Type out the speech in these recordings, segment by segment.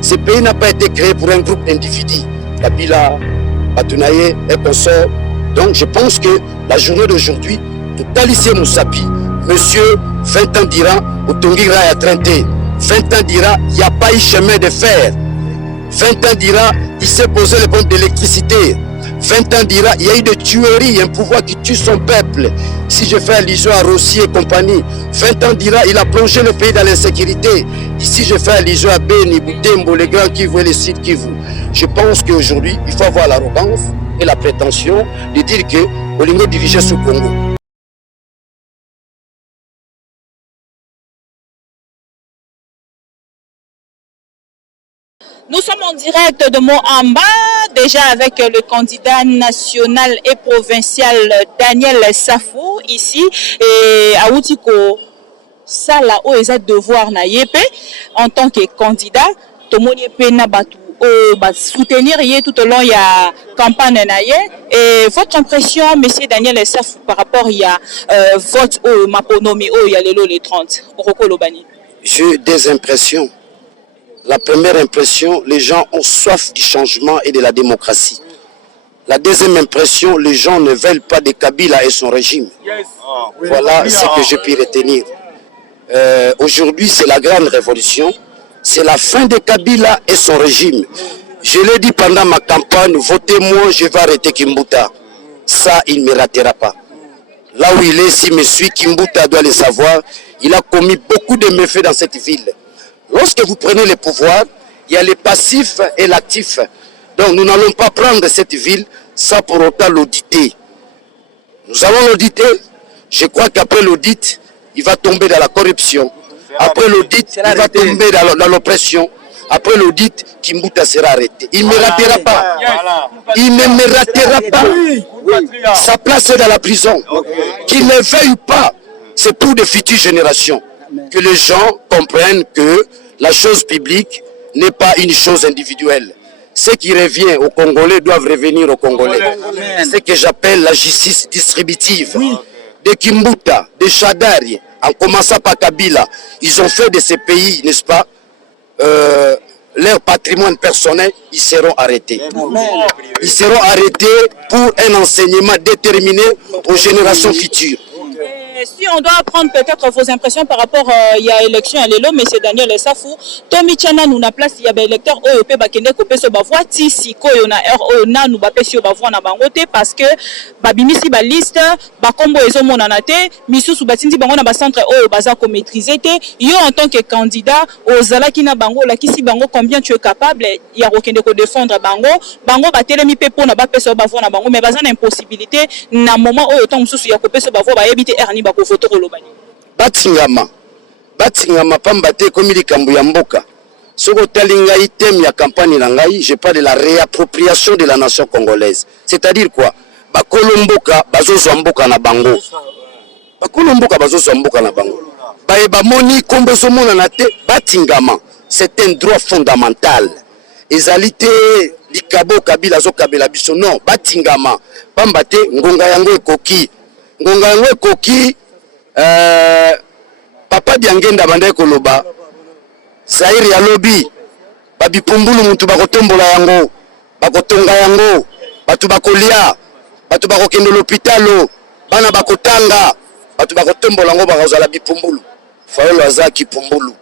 Ce pays n'a pas été créé pour un groupe d'individus. Kabila, Batunaye et consorts. Donc je pense que la journée d'aujourd'hui, tout Alice Moussapi, monsieur, 20 ans d'Iran, au Tongira et à 30 ans. 20 ans d'Iran, il n'y a pas eu chemin de fer. 20 ans d'Iran, il s'est posé le pompe d'électricité. 20 ans d'Iran, il y a eu des tueries, un pouvoir qui tue son peuple. Si je fais allusion à Rossi et compagnie, 20 ans d'Iran, il a plongé le pays dans l'insécurité. Ici, je fais allusion à Beni, Boutembo, les grands Kivu et les sites Kivu. Je pense qu'aujourd'hui, il faut avoir l'arrogance et la prétention de dire que Olingo dirigeait ce Congo. Nous sommes en direct de Moamba, déjà avec le candidat national et provincial Daniel Safou, ici, et à Outiko, ça là où ils ont devoir na yépé, en tant que candidat, tout le monde va soutenir tout au long de la campagne naïe. Et votre impression, monsieur Daniel Safou, par rapport à vote au Maponomi, il y a les 30, Roko Lobani? J'ai des impressions. La première impression, les gens ont soif du changement et de la démocratie. La deuxième impression, les gens ne veulent pas de Kabila et son régime. Voilà ce que je peux retenir. Aujourd'hui, c'est la grande révolution. C'est la fin de Kabila et son régime. Je l'ai dit pendant ma campagne, votez-moi, je vais arrêter Kimbuta. Ça, il ne me ratera pas. Là où il est, si M. Kimbuta doit le savoir, il a commis beaucoup de méfaits dans cette ville. Lorsque vous prenez le pouvoir, il y a le passif et l'actif. Donc nous n'allons pas prendre cette ville sans pour autant l'auditer. Nous allons l'auditer. Je crois qu'après l'audit, il va tomber dans la corruption. Après l'audit, il va tomber dans l'oppression. Après l'audit, Kimbuta sera arrêté. Il ne me ratera pas. Il ne me ratera pas. Sa place est dans la prison. Qu'il ne veuille pas. C'est pour des futures générations. Que les gens comprennent que la chose publique n'est pas une chose individuelle. Ce qui revient aux Congolais doivent revenir aux Congolais. Ce que j'appelle la justice distributive. De Kimbuta, de Chadari, en commençant par Kabila, ils ont fait de ces pays, n'est-ce pas, leur patrimoine personnel, ils seront arrêtés. Ils seront arrêtés pour un enseignement déterminé aux générations futures. Si on doit prendre peut-être vos impressions par rapport à l'élection à l'élo, M. Daniel Safou, Tommy Tchana nous na place, il y a des électeurs OEP Bakende Kopé sur Bavoie, Tisi Ko y a na nous bapé sur Bavoie na bangote parce que babimisi ba liste, bakombo ezo monanate, misu sou batindi bango na ba centre o baza ko maîtriser te, yo en tant que candidat ozala ki na bango la kisi bango combien tu es capable ya kokende ko défendre bango batelemi pe pona ba peso Bavoie na bango mais baza na impossibilité na moment o temps mususu ya kopé sur Bavoie ba yebite erni Batingama pambate komi likambo ya mboka. Soko tali ngai thème ya campagne na ngai, je parle de la réappropriation de la nation congolaise. C'est-à-dire quoi? Bakolomboka bazozwa mboka na bango. Bakolomboka bazozwa mboka na bango. Baye bamoni kombo somona na te batingama. C'est un droit fondamental. Ezalité likabo kabila zo kabela biso non batingama pambate ngonga yango ekoki. Ngonga yango ekoki papa Biangenda bandai koloba Zaire ya lobi babipumbulu mutu bakotombola yango bakotonga yango batu bakolia batu bakokende l'hôpital bana bakotanga batu bakotombola yango bakozala bipumbulu Fayolo azaki pumbulu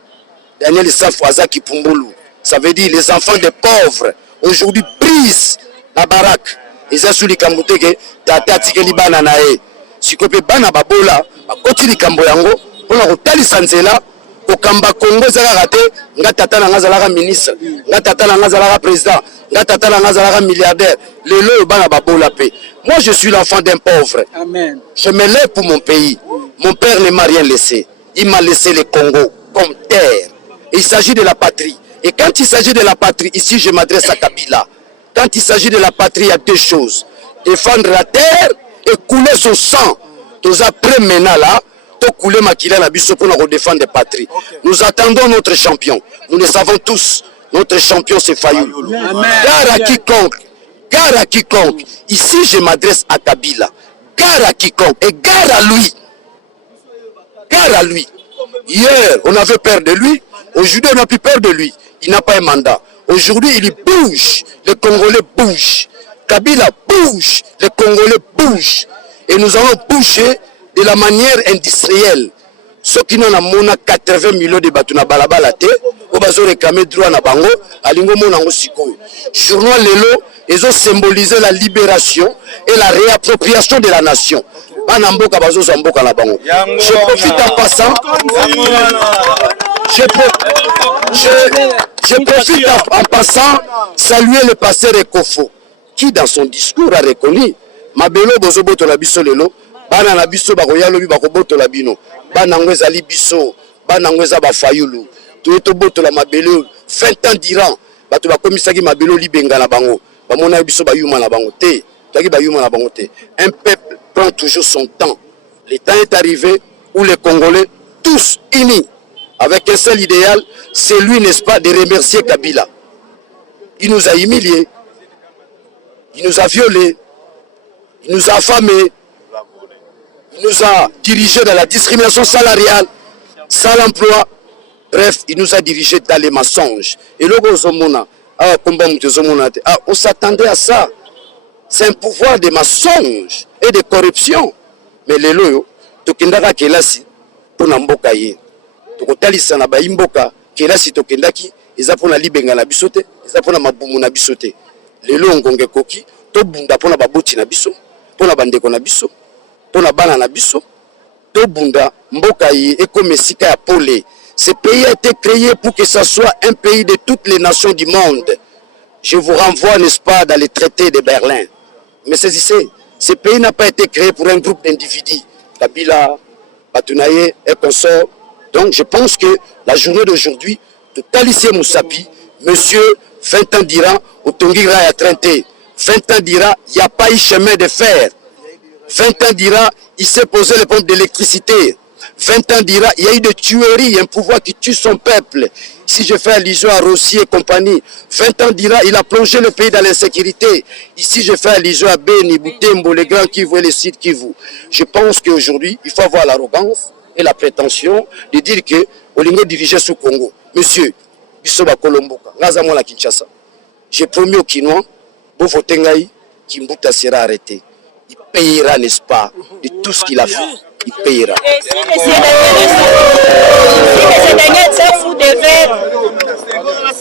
Daniel Safou azaki pumbulu ça veut dire les enfants des pauvres aujourd'hui prise la baraque ils asuli kamuteke tata tikeli bana nae sikope bana babola bakoti likambo yango pona kotalisa nzela kokamba Kongo ezalaka te nga tata na nga azalaka ministre nga tata na nga azalaka président nga tata na nga azalaka milliardaire lelo bana babola pe. Moi je suis l'enfant d'un pauvre. Amen. Je me lève pour mon pays. Mon père ne m'a rien laissé. Il m'a laissé le Congo comme terre. Il s'agit de la patrie. Et quand il s'agit de la patrie, ici je m'adresse à Kabila. Quand il s'agit de la patrie, il y a deux choses. Défendre la terre et couler son sang. Tous après maintenant là, tout couler makila na biso pour nous défendre la patrie. Nous attendons notre champion. Nous le savons tous. Notre champion c'est Fayulu. Gare à quiconque. Ici je m'adresse à Kabila. Gare à quiconque et gare à lui. Gare à lui. Hier on avait peur de lui. Aujourd'hui on n'a plus peur de lui. il n'a pas un mandat. Aujourd'hui, il bouge, les Congolais bougent. Kabila bouge, les Congolais bougent. Et nous allons bouger de la manière industrielle. Ceux qui n'ont pas 80 millions de bateaux na balabala te, ou bazo réclamer droit na bango, alingo monango sikoyo. Journal Lelo, ils ont symbolisé la libération et la réappropriation de la nation. Banamboka bazo zamboka na bango. Je profite en passant. Je profite en passant saluer le pasteur Ekofo, qui dans son discours a reconnu Mabelo bozoboto la biso lelo, bana na biso bakoya lobi bakoboto la bino. Banango ezali biso, banango eza bafayulu. Toyeto boto la Mabelo 20 ans d'Iran, bato bakomisaki Mabelo libenga na bango. Bamona biso bayuma na bango te, toki bayuma na bango te. Un peuple prend toujours son temps. Le temps est arrivé où les Congolais tous unis avec un seul idéal, c'est lui, n'est-ce pas, de remercier Kabila. Il nous a humiliés, il nous a violés, il nous a affamés, il nous a dirigés dans la discrimination salariale, sans emploi. Bref, il nous a dirigés dans les mensonges. Et là, on s'attendait à ça. C'est un pouvoir de mensonges et de corruption. Mais les loyaux, tokendaka kelasi pour namboka ye. Tokotalisa na baimboka kelasi tokendaki eza pona libenga na bisote, eza pona mabumu na bisote. Lelo ngonge koki to bunda pona baboti na biso, pona bandeko na biso, pona bana na biso. To bunda mboka ye ekomesika ya pole. Ce pays a été créé pour que ça soit un pays de toutes les nations du monde. Je vous renvoie, n'est-ce pas, dans les traités de Berlin. Mais saisissez, ce pays n'a pas été créé pour un groupe d'individus. Kabila, Batunaye et consorts. Donc je pense que la journée d'aujourd'hui, de Talissier Moussapi, monsieur 20 ans d'Iran, au Tongira et à Trenté, 20 ans d'Iran, il n'y a pas eu chemin de fer. 20 ans d'Iran, il s'est posé les pompes d'électricité. 20 ans d'Iran, il y a eu des tueries, un pouvoir qui tue son peuple. Si je fais allusion à Rossi et compagnie, 20 ans d'Iran, il a plongé le pays dans l'insécurité. Ici, je fais allusion à Beni, Boutembo, les grands Kivu et les sites Kivu. Je pense qu'aujourd'hui, il faut avoir l'arrogance et la prétention de dire que Olingo dirigeait sous Congo. Monsieur, Bisoba Kolomboka, Razamo la Kinshasa. J'ai promis aux Kinois, Bofotengaï, Kimbuta sera arrêté. Il payera, n'est-ce pas, de tout ce qu'il a fait. Il payera. Et si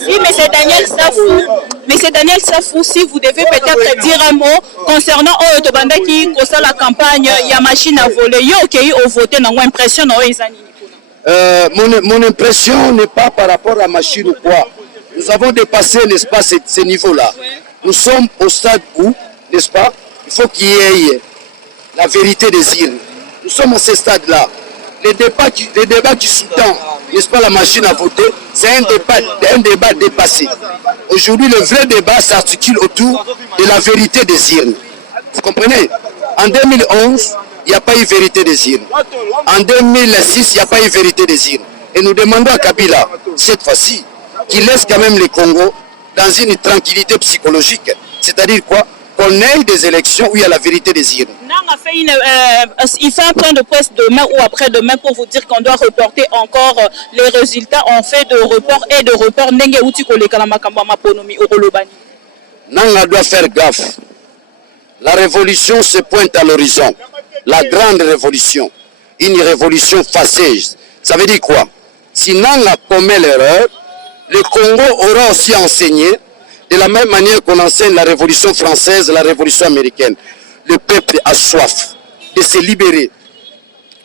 M. Daniel Safou, si vous devez peut-être dire un mot concernant Otobanda qui concerne la campagne, il y a machine à voler, il y a OK au voter, non impression non mon impression n'est pas par rapport à machine ou quoi. Nous avons dépassé, n'est-ce pas, ces niveaux-là. Nous sommes au stade où, n'est-ce pas, il faut qu'il y ait la vérité des îles. Nous sommes à ce stade-là. Les débats qui sous-tendent, n'est-ce pas, la machine à voter, c'est un débat dépassé. Aujourd'hui, le vrai débat s'articule autour de la vérité des urnes. Vous comprenez? En 2011, il n'y a pas eu vérité des urnes. En 2006, il n'y a pas eu vérité des urnes. Et nous demandons à Kabila, cette fois-ci, qu'il laisse quand même les Congos dans une tranquillité psychologique. C'est-à-dire quoi? Qu'on ait des élections où il y a la vérité des urnes. Il fait un point de presse demain ou après-demain pour vous dire qu'on doit reporter encore les résultats en fait de report et de report. Nanga doit faire gaffe. La révolution se pointe à l'horizon. La grande révolution. Une révolution fâcheuse. Ça veut dire quoi? Si Nanga commet l'erreur, le Congo aura aussi enseigné de la même manière qu'on enseigne la révolution française, la révolution américaine. Le peuple a soif de se libérer.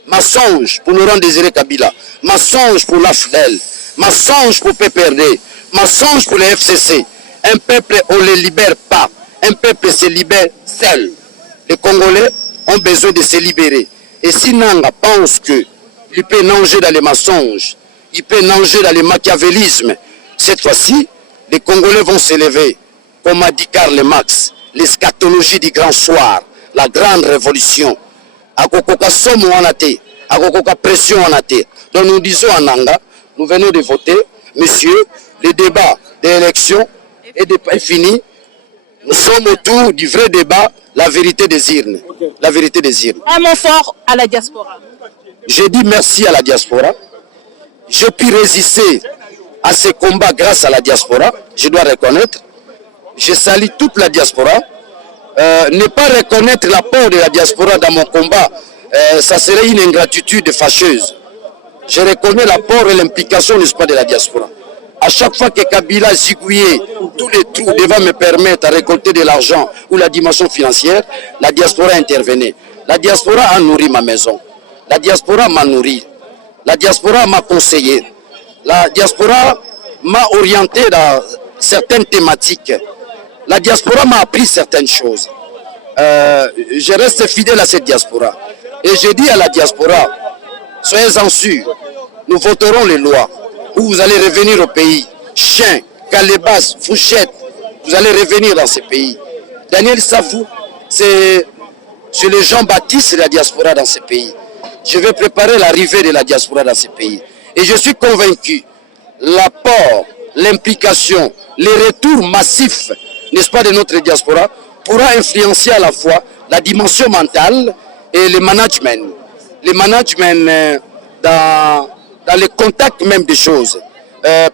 Mensonge pour Laurent Désiré Kabila, mensonge pour la FLEL, mensonge pour PPRD, mensonge pour les FCC. Un peuple, on ne le libère pas. Un peuple se libère seul. Les Congolais ont besoin de se libérer. Et si Nanga pense qu'il peut nager dans les mensonges, il peut nager dans le machiavélisme, cette fois-ci, les Congolais vont s'élever, comme a dit Karl Marx, l'eschatologie du grand soir, la grande révolution. Akokoka somme wanate, akokoka pression wanate. Donc nous disons à Nanga, nous venons de voter, monsieur, le débat de l'élection est fini. Nous sommes autour du vrai débat, la vérité des urnes. La vérité des urnes. Un mot fort à la diaspora. J'ai dit merci à la diaspora. Je puis résister à ces combats grâce à la diaspora, je dois reconnaître. Je salue toute la diaspora. Ne pas reconnaître l'apport de la diaspora dans mon combat, ça serait une ingratitude fâcheuse. Je reconnais l'apport et l'implication, n'est-ce pas, de la diaspora. À chaque fois que Kabila zigouillait tous les trous devant me permettre à récolter de l'argent ou la dimension financière, la diaspora intervenait. La diaspora a nourri ma maison. La diaspora m'a nourri. La diaspora m'a conseillé. La diaspora m'a orienté dans certaines thématiques. La diaspora m'a appris certaines choses. Je reste fidèle à cette diaspora. Et je dis à la diaspora, soyez-en sûrs, nous voterons les lois où vous allez revenir au pays. Chien, calebas, fouchette, vous allez revenir dans ces pays. Daniel Safou, c'est le Jean-Baptiste de la diaspora dans ces pays. Je vais préparer l'arrivée de la diaspora dans ces pays. Et je suis convaincu, l'apport, l'implication, les retours massifs, n'est-ce pas, de notre diaspora, pourra influencer à la fois la dimension mentale et le management. Le management dans le contact même des choses.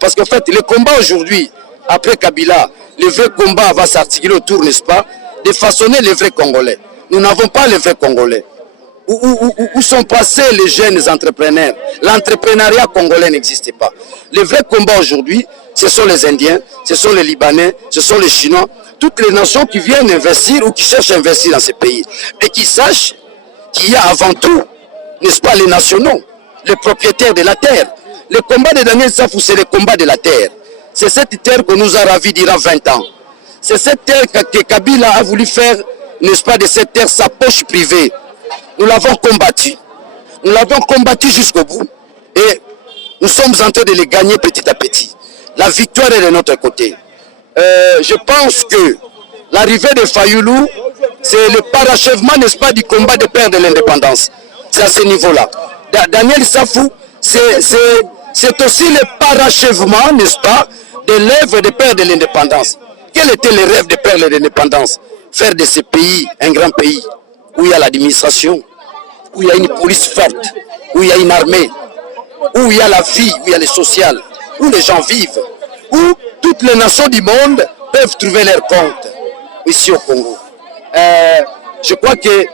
Parce qu'en fait, le combat aujourd'hui, après Kabila, le vrai combat va s'articuler autour, n'est-ce pas, de façonner les vrais Congolais. Nous n'avons pas les vrais Congolais. Où sont passés les jeunes entrepreneurs? L'entrepreneuriat congolais n'existait pas. Le vrai combat aujourd'hui, ce sont les Indiens, ce sont les Libanais, ce sont les Chinois, toutes les nations qui viennent investir ou qui cherchent à investir dans ces pays. Et qui sachent qu'il y a avant tout, n'est-ce pas, les nationaux, les propriétaires de la terre. Le combat de Daniel Safou, c'est le combat de la terre. C'est cette terre que nous a ravis durant 20 ans. C'est cette terre que Kabila a voulu faire, n'est-ce pas, de cette terre sa poche privée. Nous l'avons combattu. Nous l'avons combattu jusqu'au bout. Et nous sommes en train de les gagner petit à petit. La victoire est de notre côté. Je pense que l'arrivée de Fayoulou, c'est le parachèvement, n'est-ce pas, du combat de père de l'indépendance. C'est à ce niveau-là. Daniel Safou, c'est aussi le parachèvement, n'est-ce pas, de l'œuvre de père de l'indépendance. Quel était le rêve de père de l'indépendance? Faire de ce pays un grand pays, où il y a l'administration, où il y a une police forte, où il y a une armée, où il y a la vie, où il y a le social, où les gens vivent, où toutes les nations du monde peuvent trouver leur compte ici au Congo. Je crois que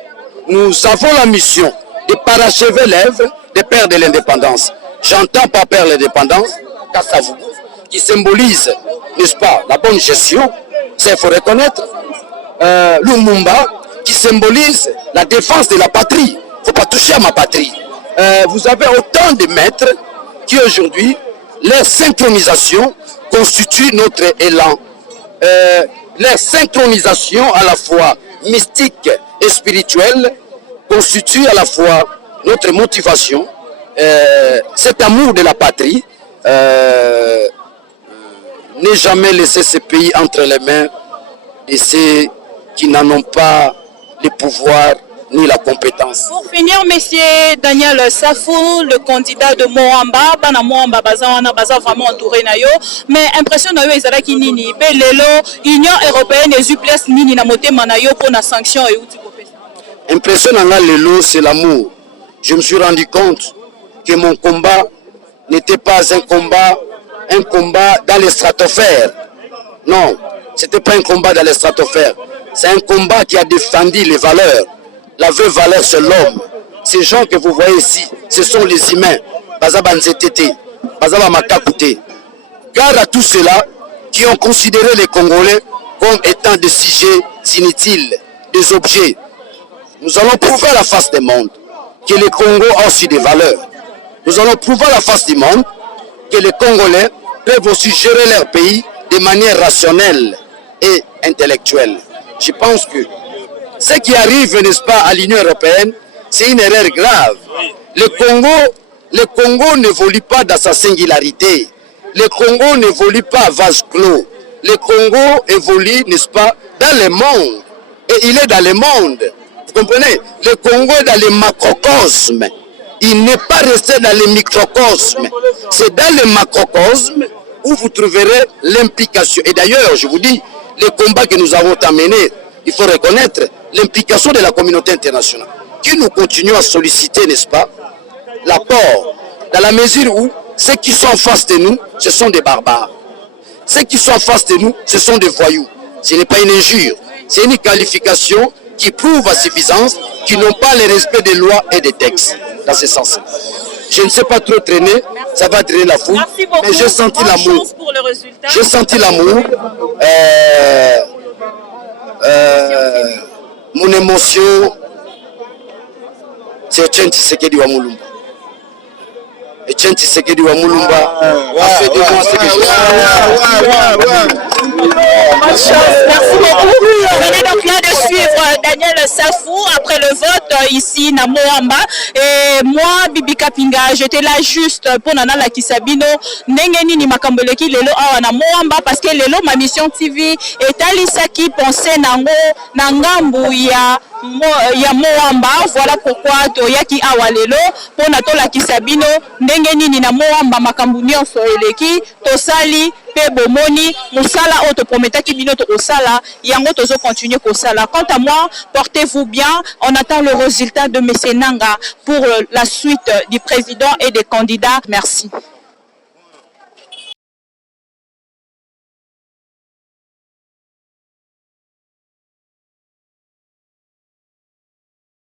nous avons la mission de parachever l'œuvre des pères de l'indépendance. J'entends par père de l'indépendance, Kassavou, qui symbolise, n'est-ce pas, la bonne gestion, ça il faut reconnaître. Lumumba, qui symbolise la défense de la patrie. Il ne faut pas toucher à ma patrie. Vous avez autant de maîtres qui aujourd'hui, leur synchronisation constitue notre élan. Leur synchronisation à la fois mystique et spirituelle constitue à la fois notre motivation. Cet amour de la patrie, ne jamais laisser ce pays entre les mains de ceux qui n'en ont pas le pouvoir ni la compétence. Pour finir, monsieur Daniel Safou, le candidat de Moamba, bana Moamba baza vraiment entouré na yo, mais impression na yo ezalaki nini? Pe lelo Union européenne ezu place nini na motema na yo pour na sanction et outil kopesa? Impression na lelo, c'est l'amour. Je me suis rendu compte que mon combat n'était pas un combat dans les stratosphères. Non, c'était pas un combat dans les stratosphères. C'est un combat qui a défendu les valeurs. La vraie valeur, c'est l'homme. Ces gens que vous voyez ici, ce sont les humains. Bazaba Nzetete, Bazaba Makakute. Gare à tous ceux-là qui ont considéré les Congolais comme étant des sujets inutiles, des objets. Nous allons prouver à la face du monde que le Congo a aussi des valeurs. Nous allons prouver à la face du monde que les Congolais peuvent aussi gérer leur pays de manière rationnelle et intellectuelle. Je pense que ce qui arrive, n'est-ce pas, à l'Union européenne, c'est une erreur grave. Le Congo n'évolue pas dans sa singularité. Le Congo n'évolue pas à vase clos. Le Congo évolue, n'est-ce pas, dans le monde. Et il est dans le monde. Vous comprenez? Le Congo est dans le macrocosme. Il n'est pas resté dans le microcosme. C'est dans le macrocosme où vous trouverez l'implication. Et d'ailleurs, je vous dis, les combats que nous avons amenés, il faut reconnaître l'implication de la communauté internationale, qui nous continuons à solliciter, n'est-ce pas, l'apport, dans la mesure où Ceux qui sont en face de nous, ce sont des barbares. Ceux qui sont en face de nous, ce sont des voyous. Ce n'est pas une injure, c'est une qualification qui prouve à suffisance qu'ils n'ont pas le respect des lois et des textes. Dans ce sens. Je ne sais pas trop traîner, ça va traîner la foule, mais j'ai senti l'amour. J'ai senti l'amour. Mon émotion, c'est Etienne Tshisekedi wa Mulumba. Etienne Tshisekedi wa Mulumba a fait de moi ce que je suis. Merci beaucoup. Vous venez donc là de suivre Daniel Safou après le vote ici na Moamba. Et moi, Bibi Kapinga, j'étais là juste pour Nana la Kisabino. Nengeni ni makambeleki lelo awa na Moamba parce que lelo ma mission TV est alisaki penser nango nangambu ya Moamba. Voilà pourquoi toyaki awa lelo pour nato la Kisabino ndengeni ni na Moamba makambu nyonso eleki tosali pe bomoni musala auto prometaki bino to kosala yango tozo continuer kosala. Quant à moi, portez-vous bien. On attend le résultat de M. Nanga pour la suite du président et des candidats. Merci.